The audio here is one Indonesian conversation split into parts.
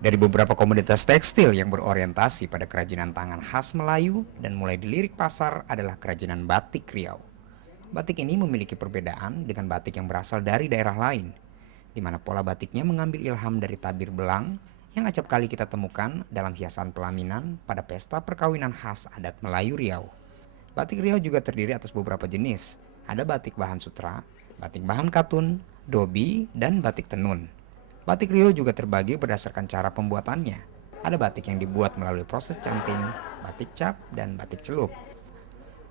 Dari beberapa komoditas tekstil yang berorientasi pada kerajinan tangan khas Melayu dan mulai dilirik pasar adalah kerajinan batik Riau. Batik ini memiliki perbedaan dengan batik yang berasal dari daerah lain, di mana pola batiknya mengambil ilham dari tabir belang yang acap kali kita temukan dalam hiasan pelaminan pada pesta perkawinan khas adat Melayu Riau. Batik Riau juga terdiri atas beberapa jenis. Ada batik bahan sutra, batik bahan katun, dobi, dan batik tenun. Batik Riau juga terbagi berdasarkan cara pembuatannya. Ada batik yang dibuat melalui proses canting, batik cap, dan batik celup.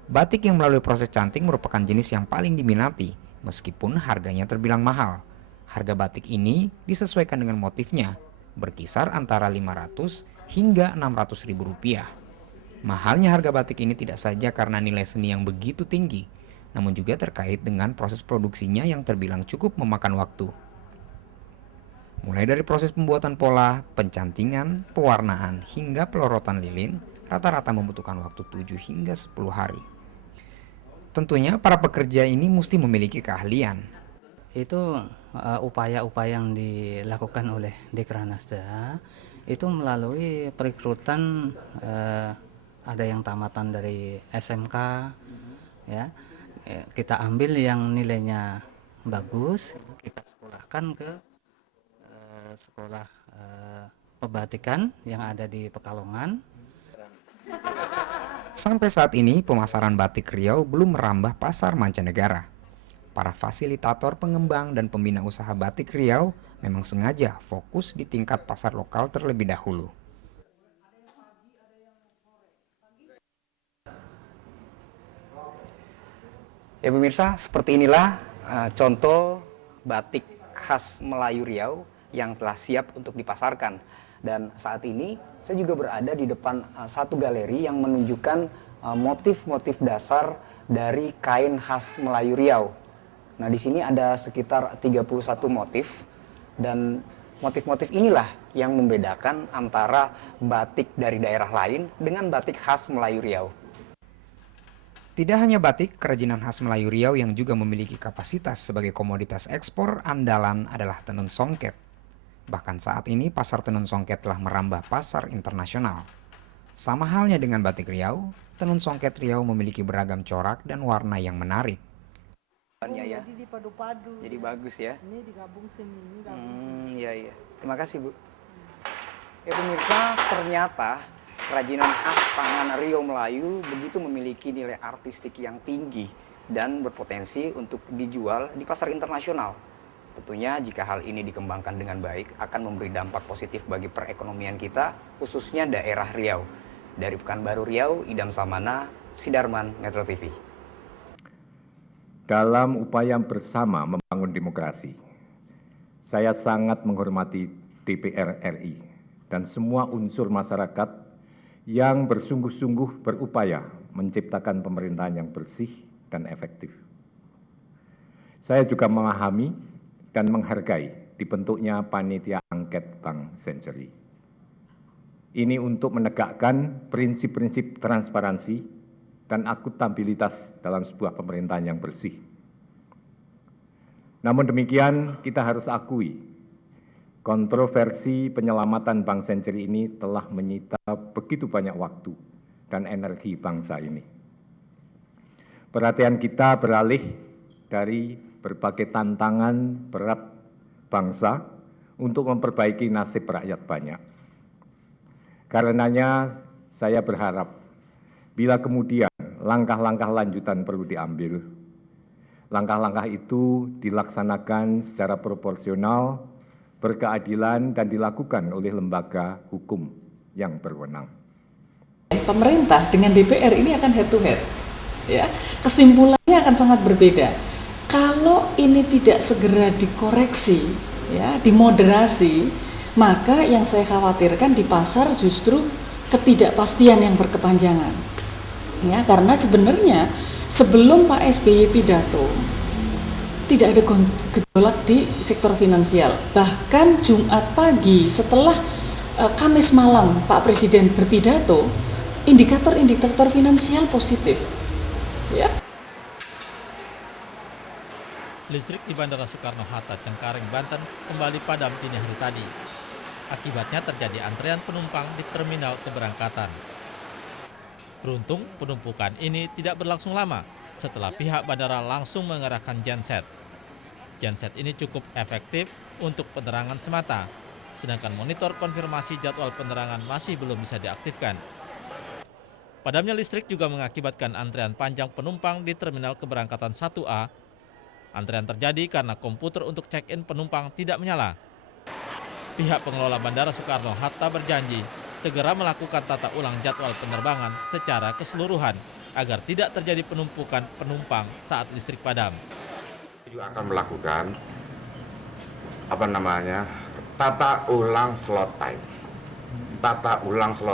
Batik yang melalui proses canting merupakan jenis yang paling diminati, meskipun harganya terbilang mahal. Harga batik ini disesuaikan dengan motifnya, berkisar antara 500 hingga 600 ribu rupiah. Mahalnya harga batik ini tidak saja karena nilai seni yang begitu tinggi, namun juga terkait dengan proses produksinya yang terbilang cukup memakan waktu. Mulai dari proses pembuatan pola, pencantingan, pewarnaan, hingga pelorotan lilin, rata-rata membutuhkan waktu 7 hingga 10 hari. Tentunya para pekerja ini mesti memiliki keahlian. Itu upaya-upaya yang dilakukan oleh Dekranasda itu melalui perekrutan, ada yang tamatan dari SMK, ya. Kita ambil yang nilainya bagus, kita sekolahkan ke sekolah pebatikan yang ada di Pekalongan. Sampai saat ini, pemasaran batik Riau belum merambah pasar mancanegara. Para fasilitator pengembang dan pembina usaha batik Riau memang sengaja fokus di tingkat pasar lokal terlebih dahulu. Ya pemirsa, seperti inilah contoh batik khas Melayu Riau yang telah siap untuk dipasarkan. Dan saat ini saya juga berada di depan satu galeri yang menunjukkan motif-motif dasar dari kain khas Melayu Riau. Nah, di sini ada sekitar 31 motif dan motif-motif inilah yang membedakan antara batik dari daerah lain dengan batik khas Melayu Riau. Tidak hanya batik, kerajinan khas Melayu Riau yang juga memiliki kapasitas sebagai komoditas ekspor andalan adalah tenun songket. Bahkan saat ini pasar tenun songket telah merambah pasar internasional. Sama halnya dengan batik Riau, tenun songket Riau memiliki beragam corak dan warna yang menarik. Ya. Jadi dipadu-padu. Jadi bagus ya. Ini digabung sini, ini gabung sini. Iya iya. Terima kasih Bu. Ya pemirsa, ternyata kerajinan khas tangan Riau Melayu begitu memiliki nilai artistik yang tinggi dan berpotensi untuk dijual di pasar internasional. Tentunya jika hal ini dikembangkan dengan baik akan memberi dampak positif bagi perekonomian kita, khususnya daerah Riau. Dari Pekanbaru Riau, Idam Samana, Sidarman, Metro TV. Dalam upaya bersama membangun demokrasi, saya sangat menghormati DPR RI dan semua unsur masyarakat yang bersungguh-sungguh berupaya menciptakan pemerintahan yang bersih dan efektif. Saya juga memahami dan menghargai dibentuknya panitia angket Bank Century. Ini untuk menegakkan prinsip-prinsip transparansi dan akuntabilitas dalam sebuah pemerintahan yang bersih. Namun demikian, kita harus akui, kontroversi penyelamatan Bank Century ini telah menyita begitu banyak waktu dan energi bangsa ini. Perhatian kita beralih dari berbagai tantangan berat bangsa untuk memperbaiki nasib rakyat banyak. Karenanya, saya berharap bila kemudian langkah-langkah lanjutan perlu diambil, langkah-langkah itu dilaksanakan secara proporsional, berkeadilan, dan dilakukan oleh lembaga hukum yang berwenang. Pemerintah dengan DPR ini akan head to head, ya. Kesimpulannya akan sangat berbeda. Kalau ini tidak segera dikoreksi, ya, dimoderasi, maka yang saya khawatirkan di pasar justru ketidakpastian yang berkepanjangan. Ya, karena sebenarnya sebelum Pak SBY pidato tidak ada gejolak di sektor finansial. Bahkan Jumat pagi setelah Kamis malam Pak Presiden berpidato, indikator-indikator finansial positif. Ya. Listrik di Bandara Soekarno-Hatta, Cengkareng, Banten kembali padam dini hari tadi. Akibatnya terjadi antrean penumpang di terminal keberangkatan. Beruntung penumpukan ini tidak berlangsung lama setelah pihak bandara langsung mengerahkan genset. Genset ini cukup efektif untuk penerangan semata, sedangkan monitor konfirmasi jadwal penerangan masih belum bisa diaktifkan. Padamnya listrik juga mengakibatkan antrean panjang penumpang di terminal keberangkatan 1A. Antrean terjadi karena komputer untuk check-in penumpang tidak menyala. Pihak pengelola Bandara Soekarno-Hatta berjanji segera melakukan tata ulang jadwal penerbangan secara keseluruhan agar tidak terjadi penumpukan penumpang saat listrik padam. Juga akan melakukan tata ulang slot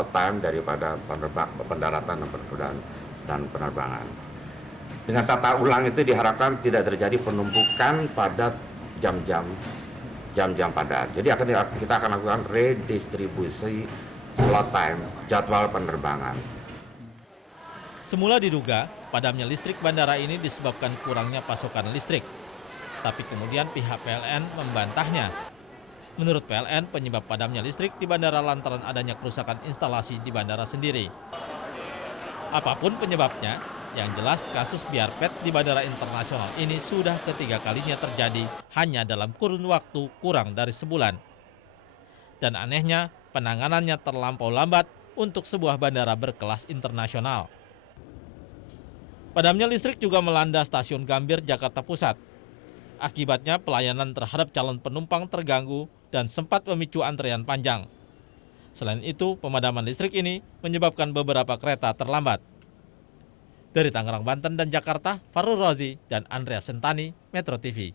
time daripada pendaratan dan penerbangan. Dengan tata ulang itu diharapkan tidak terjadi penumpukan pada jam-jam padat. Jadi kita akan lakukan redistribusi slot time jadwal penerbangan. Semula diduga padamnya listrik bandara ini disebabkan kurangnya pasokan listrik. Tapi kemudian pihak PLN membantahnya. Menurut PLN, penyebab padamnya listrik di bandara lantaran adanya kerusakan instalasi di bandara sendiri. Apapun penyebabnya, yang jelas kasus biarpet di Bandara Internasional ini sudah ketiga kalinya terjadi hanya dalam kurun waktu kurang dari sebulan. Dan anehnya, penanganannya terlampau lambat untuk sebuah bandara berkelas internasional. Padamnya listrik juga melanda stasiun Gambir, Jakarta Pusat. Akibatnya pelayanan terhadap calon penumpang terganggu dan sempat memicu antrean panjang. Selain itu, pemadaman listrik ini menyebabkan beberapa kereta terlambat. Dari Tangerang, Banten dan Jakarta, Farul Rozi dan Andreas Sentani, Metro TV.